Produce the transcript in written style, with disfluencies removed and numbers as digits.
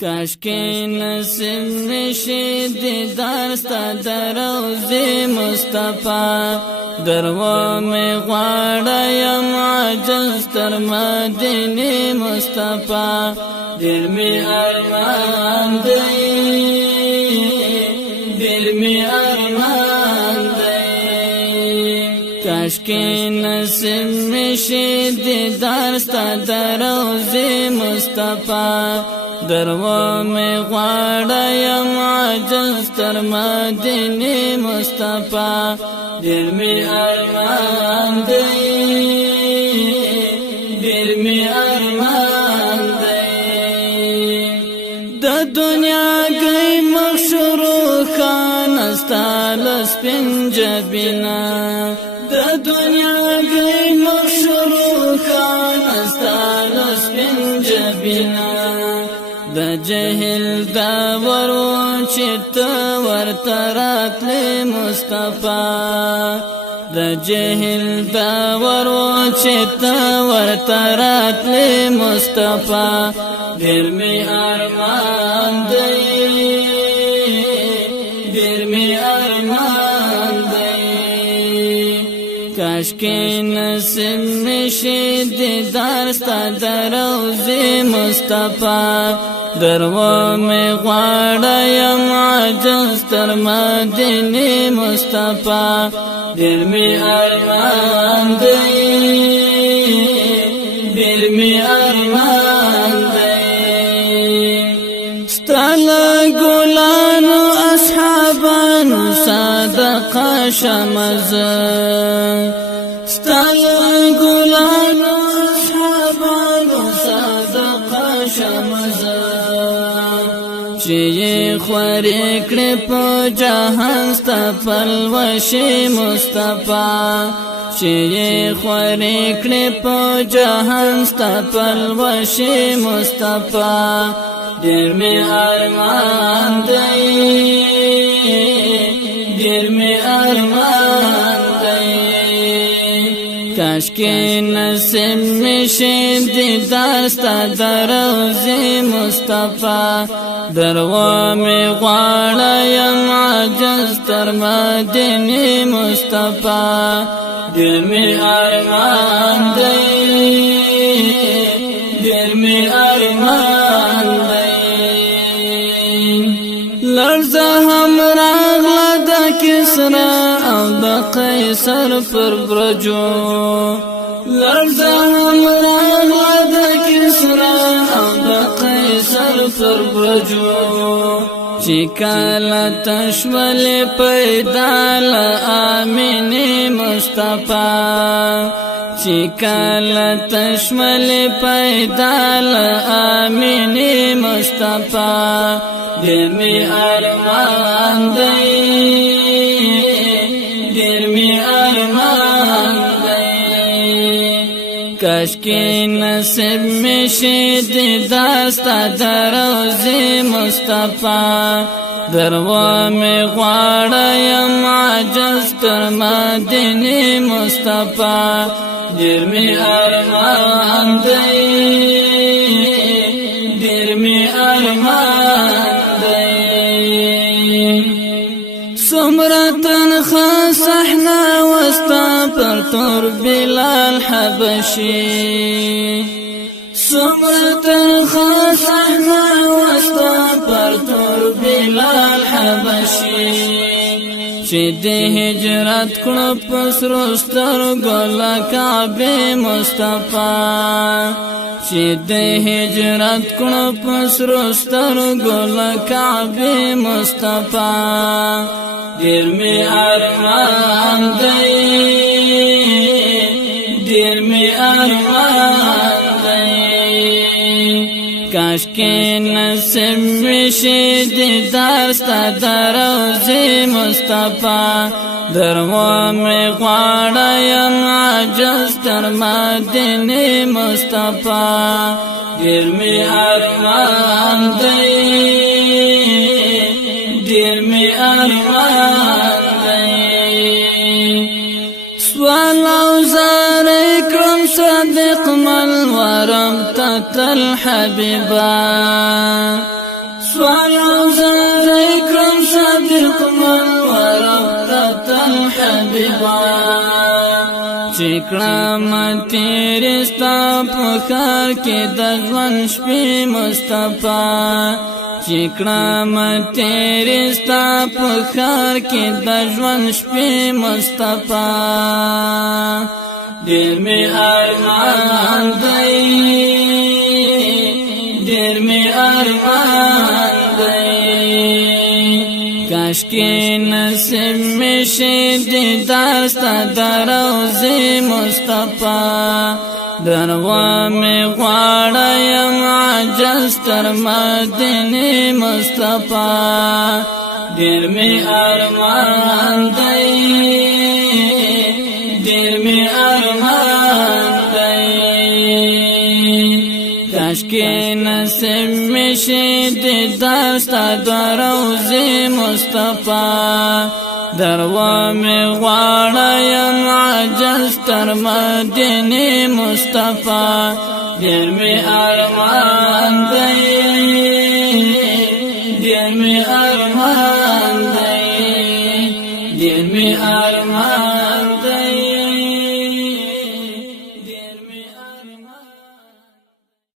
کاشکی نصیب نشی دیدار ستا در روضی مصطفی دروا می غواړم عاجز تر مدینه مصطفی دل می ارمان دی دل می ارمان دی کاشکی نصیب نشی دیدار ستا در روضی مصطفی دروا می غواړم عاجز تر مدینه مصطفی دل می ارمان دی دل می ارمان دی د دنیا گئی مشروع خان استال سپین جبینا د دنیا گئی مشروع خان استال سپین جبینا د جهل دا ورو چت ورترات له مصطفی د جهل دا ورو چت ورترات له مصطفی دل می ارمان دی دل می ارمان دی کاشکی نصیب نشی دیدار ستا در روضی مصطفی دروا می غواړم عاجز تر مدینه مصطفی دل می ارمان دی دل می ارمان دی ستل ګلانو اصحابانو صدقه شمزه ستل ګلانو اصحابانو صدقه شمزه چی خوری کړي په جهان ستا پلوشي مصطفی چی خوری کړي په جهان ستا پلوشي مصطفی دل می ارمان دی دل می ارمان دی کاشکی نصیب نشی دیدار ستا در روضی مصطفی دروا می غواړم عاجز تر مدینه مصطفی دل می ارمان دی دل می ارمان دی لرزه هم راغله د کسرا او د قیصر پر برجو لرزه هم راغله د کسرا او د قیصر پر برجو چی کالا تشمل پیدا لآمین مصطفی چی کالا تشمل پیدا لآمین مصطفی دل می ارمان دی دل می ارمان دی کاشکی نصیب میشی دیدار ستا در روضی مصطفی دروا می غواړم عاجز تر مدینه مصطفی دل می ارمان دی دل می ارمان سمرتن خصحنا وستا پر تور بلال حبشی سمرتن خصحنا وستا پر تور بلال حبشی چی دی هجرت کړو پسرو سترګو له کعبه مصطفی چی دی هجرت کړو پسرو سترګو له کعبه مصطفی دل می ارمان دی دل می ارمان کاشکی نصیب میشی دیدار ستا در روضی مصطفی دروا می غواړم عاجز تر مدینه مصطفی دل می ارمان دی دل می ارمان دی سوال او زار اکرم صدق مل ورم تتل حبیبا سوال عزار اکرم صدق من وربطت الحبیبا چکرام تیرستا پخار کی دجوان شپی مصطفی چکرام تیرستا پخار کی دجوان شپی مصطفی دل می ارمان دی دل می ارمان کاش کی نصیب می شي دیدار ستا د روضې مصطفی دروا می غواړم عجز تر مدینې مصطفی ډېر می ارمان دی ډېر می ارمان دی کاش کی نصیب می شي دیدار ستا د روضې مصطفی دروا می غواړم عجز تر مدینې مصطفی ډېر می ارمان دی ډېر می ارمان دی ډېر می ارمان